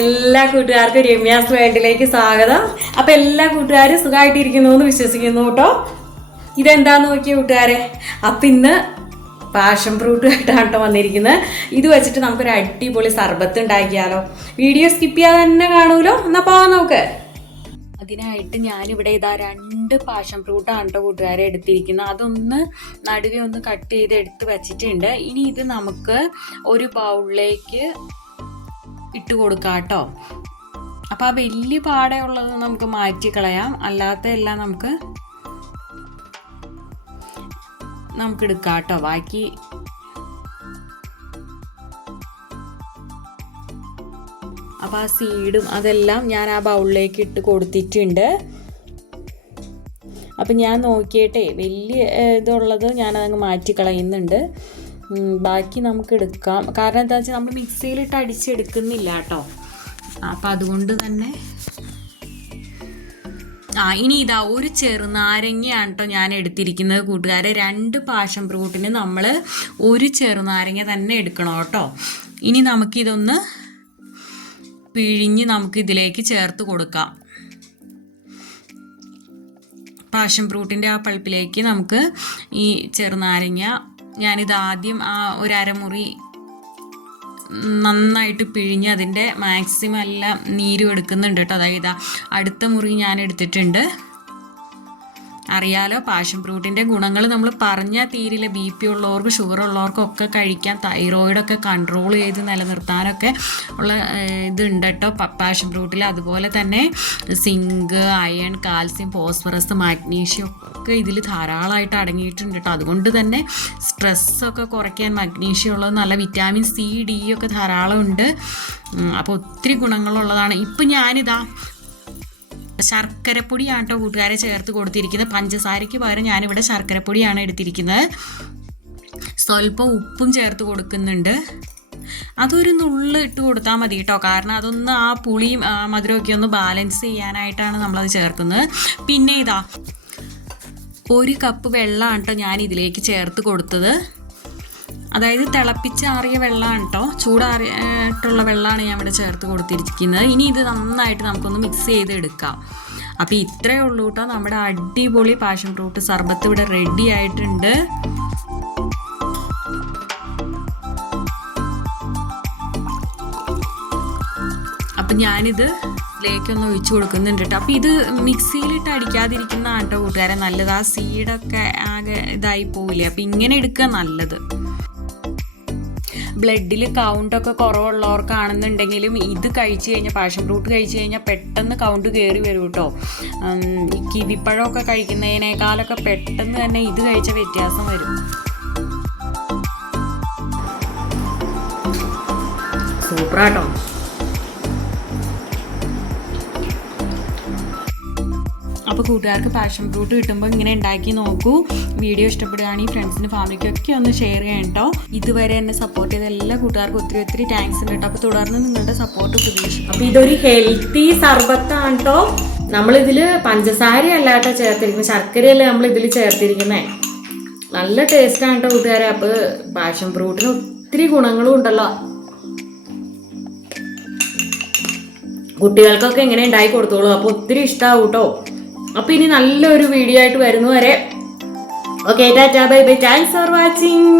എല്ലാ കൂട്ടുകാർക്കും രമ്യാസ് വേൾഡിലേക്ക് സ്വാഗതം. അപ്പൊ എല്ലാ കൂട്ടുകാരും സുഖമായിട്ടിരിക്കുന്നു എന്ന് വിശ്വസിക്കുന്നു കേട്ടോ. ഇതെന്താന്ന് നോക്കിയ കൂട്ടുകാരെ, അപ്പൊ ഇന്ന് പാഷൻ ഫ്രൂട്ട് ആയിട്ടാണ് കേട്ടോ വന്നിരിക്കുന്നത്. ഇത് വെച്ചിട്ട് നമുക്കൊരു അടിപൊളി സർബത്ത് ഉണ്ടാക്കിയാലോ. വീഡിയോ സ്കിപ്പ് ചെയ്യാതെ തന്നെ കാണൂലോ. എന്നാ പോവാം നമുക്ക്. അതിനായിട്ട് ഞാനിവിടെ ഇതാ 2 പാഷൻ ഫ്രൂട്ടാണ് കേട്ടോ കൂട്ടുകാരെ എടുത്തിരിക്കുന്നത്. അതൊന്ന് നടുവെ ഒന്ന് കട്ട് ചെയ്ത് എടുത്ത് വെച്ചിട്ടുണ്ട്. ഇനി ഇത് നമുക്ക് ഒരു ബൗളിലേക്ക് ഇട്ട് കൊടുക്കാം കേട്ടോ. അപ്പം ആ വലിയ പാടയുള്ളത് നമുക്ക് മാറ്റി കളയാം, അല്ലാത്ത എല്ലാം നമുക്ക് എടുക്കാം കേട്ടോ. ബാക്കി അപ്പം ആ സീഡും അതെല്ലാം ഞാൻ ആ ബൗളിലേക്ക് ഇട്ട് കൊടുത്തിട്ടുണ്ട്. അപ്പം ഞാൻ നോക്കിയിട്ടേ വലിയ ഇതുള്ളത് ഞാനതങ്ങ് മാറ്റി കളയുന്നുണ്ട്. ബാക്കി നമുക്ക് എടുക്കാം. കാരണം എന്താ വെച്ചാൽ നമ്മൾ മിക്സിയിലിട്ട് അടിച്ചെടുക്കുന്നില്ല കേട്ടോ. അപ്പം അതുകൊണ്ട് തന്നെ ഇനി ഇതാ ഒരു ചെറുനാരങ്ങയാണ് കേട്ടോ ഞാൻ എടുത്തിരിക്കുന്നത് കൂട്ടുകാരെ. 2 പാഷൻ ഫ്രൂട്ടിന് നമ്മൾ ഒരു ചെറുനാരങ്ങ തന്നെ എടുക്കണം കേട്ടോ. ഇനി നമുക്കിതൊന്ന് പിഴിഞ്ഞ് നമുക്കിതിലേക്ക് ചേർത്ത് കൊടുക്കാം. പാഷൻ ഫ്രൂട്ടിൻ്റെ ആ പൾപ്പിലേക്ക് നമുക്ക് ഈ ചെറുനാരങ്ങ ഞാനിത് ആദ്യം ഒരു അരമുറി നന്നായിട്ട് പിഴിഞ്ഞ് അതിൻ്റെ മാക്സിമം എല്ലാം നീരും എടുക്കുന്നുണ്ട് കേട്ടോ. അതായത് അടുത്ത മുറി ഞാൻ എടുത്തിട്ടുണ്ട്. അറിയാലോ പാഷൻ ഫ്രൂട്ടിൻ്റെ ഗുണങ്ങൾ നമ്മൾ പറഞ്ഞാൽ തീരില്ല. BP ഉള്ളവർക്ക്, ഷുഗർ ഉള്ളവർക്കൊക്കെ കഴിക്കാം. തൈറോയിഡൊക്കെ കൺട്രോൾ ചെയ്ത് നിലനിർത്താനൊക്കെ ഉള്ള ഇതുണ്ട് കേട്ടോ പാഷൻ ഫ്രൂട്ടിൽ. അതുപോലെ തന്നെ zinc, iron, calcium, phosphorus, magnesium ഒക്കെ ഇതിൽ ധാരാളമായിട്ട് അടങ്ങിയിട്ടുണ്ട് കേട്ടോ. അതുകൊണ്ട് തന്നെ സ്ട്രെസ്സൊക്കെ കുറയ്ക്കാൻ മഗ്നീഷ്യം ഉള്ളത്, നല്ല വിറ്റാമിൻ C, D ഒക്കെ ധാരാളം ഉണ്ട്. അപ്പോൾ ഒത്തിരി ഗുണങ്ങളുള്ളതാണ്. ഇപ്പം ഞാനിതാ ശർക്കരപ്പൊടിയാണ് കേട്ടോ കൂട്ടുകാരെ ചേർത്ത് കൊടുത്തിരിക്കുന്നത്. പഞ്ചസാരയ്ക്ക് പകരം ഞാനിവിടെ ശർക്കരപ്പൊടിയാണ് എടുത്തിരിക്കുന്നത്. സ്വല്പം ഉപ്പും ചേർത്ത് കൊടുക്കുന്നുണ്ട്. അതൊരു നുള്ള് ഇട്ട് കൊടുത്താൽ മതി കേട്ടോ. കാരണം അതൊന്ന് ആ പുളിയും മധുരമൊക്കെ ഒന്ന് ബാലൻസ് ചെയ്യാനായിട്ടാണ് നമ്മളത് ചേർക്കുന്നത്. പിന്നെ ഇതാ 1 കപ്പ് വെള്ളമാണ് കേട്ടോ ഞാൻ ഇതിലേക്ക് ചേർത്ത് കൊടുത്തത്. അതായത് തിളപ്പിച്ചാറിയ വെള്ളമാണ് കേട്ടോ, ചൂടാറിയിട്ടുള്ള വെള്ളമാണ് ഞാൻ ഇവിടെ ചേർത്ത് കൊടുത്തിരിക്കുന്നത്. ഇനി ഇത് നന്നായിട്ട് നമുക്കൊന്ന് മിക്സ് ചെയ്ത് എടുക്കാം. അപ്പോൾ ഇത്രയേ ഉള്ളൂ കേട്ടോ, നമ്മുടെ അടിപൊളി പാഷൻ ഫ്രൂട്ട് സർബത്ത് ഇവിടെ റെഡി ആയിട്ടുണ്ട്. അപ്പം ഞാനിത് ഇതിലേക്കൊന്ന് ഒഴിച്ചു കൊടുക്കുന്നുണ്ട് കേട്ടോ. അപ്പോൾ ഇത് മിക്സിയിലിട്ട് അടിക്കാതിരിക്കുന്നതാണ് കേട്ടോ കൂട്ടുകാരെ നല്ലത്. ആ സീഡൊക്കെ ആകെ ഇതായി പോവില്ലേ. അപ്പം ഇങ്ങനെ എടുക്കുക നല്ലത്. ബ്ലഡിൽ കൗണ്ടൊക്കെ കുറവുള്ളവർക്കാണെന്നുണ്ടെങ്കിലും ഇത് കഴിച്ച് കഴിഞ്ഞാൽ, പാഷൻ ഫ്രൂട്ട് കഴിച്ച് കഴിഞ്ഞാൽ പെട്ടെന്ന് കൗണ്ട് കയറി വരും കേട്ടോ. ഈ കിവിപ്പഴമൊക്കെ കഴിക്കുന്നതിനേക്കാളൊക്കെ പെട്ടെന്ന് തന്നെ ഇത് കഴിച്ച വ്യത്യാസം വരും. സൂപ്പറാട്ടോ. അപ്പോൾ കൂട്ടുകാർക്ക് പാഷൻ ഫ്രൂട്ട് കിട്ടുമ്പോൾ ഇങ്ങനെ ഉണ്ടാക്കി നോക്കൂ. വീഡിയോ ഇഷ്ടപ്പെടുകയാണെങ്കിൽ ഫ്രണ്ട്സിനും ഫാമിലിക്കൊക്കെ ഒന്ന് ഷെയർ ചെയ്യാം കേട്ടോ. ഇതുവരെ എന്നെ സപ്പോർട്ട് ചെയ്ത എല്ലാ കൂട്ടുകാർക്കും ഒത്തിരി താങ്ക്സ് ഉണ്ട് കേട്ടോ. അപ്പോൾ തുടർന്ന് നിങ്ങളുടെ സപ്പോർട്ട് പ്രതീക്ഷിക്കും. അപ്പോൾ ഇതൊരു ഹെൽത്തി സർബത്താണ് കേട്ടോ. നമ്മളിതിൽ പഞ്ചസാരയല്ല കേട്ടോ ചേർത്തിരിക്കുന്നത്, ശർക്കരയല്ല നമ്മളിതിൽ ചേർത്തിരിക്കുന്നത്. നല്ല ടേസ്റ്റാണ് കേട്ടോ കൂട്ടുകാരെ. അപ്പോൾ പാഷൻ ഫ്രൂട്ടിന് ഒത്തിരി ഗുണങ്ങളും ഉണ്ടല്ലോ. കുട്ടികൾക്കൊക്കെ എങ്ങനെ ഉണ്ടാക്കി കൊടുത്തോളൂ. അപ്പോൾ ഒത്തിരി ഇഷ്ടമാവും കേട്ടോ. അപ്പോൾ ഇനി നല്ലൊരു വീഡിയോ ആയിട്ട് വരുന്നവരെ okay, Tata, bye bye, thanks for watching.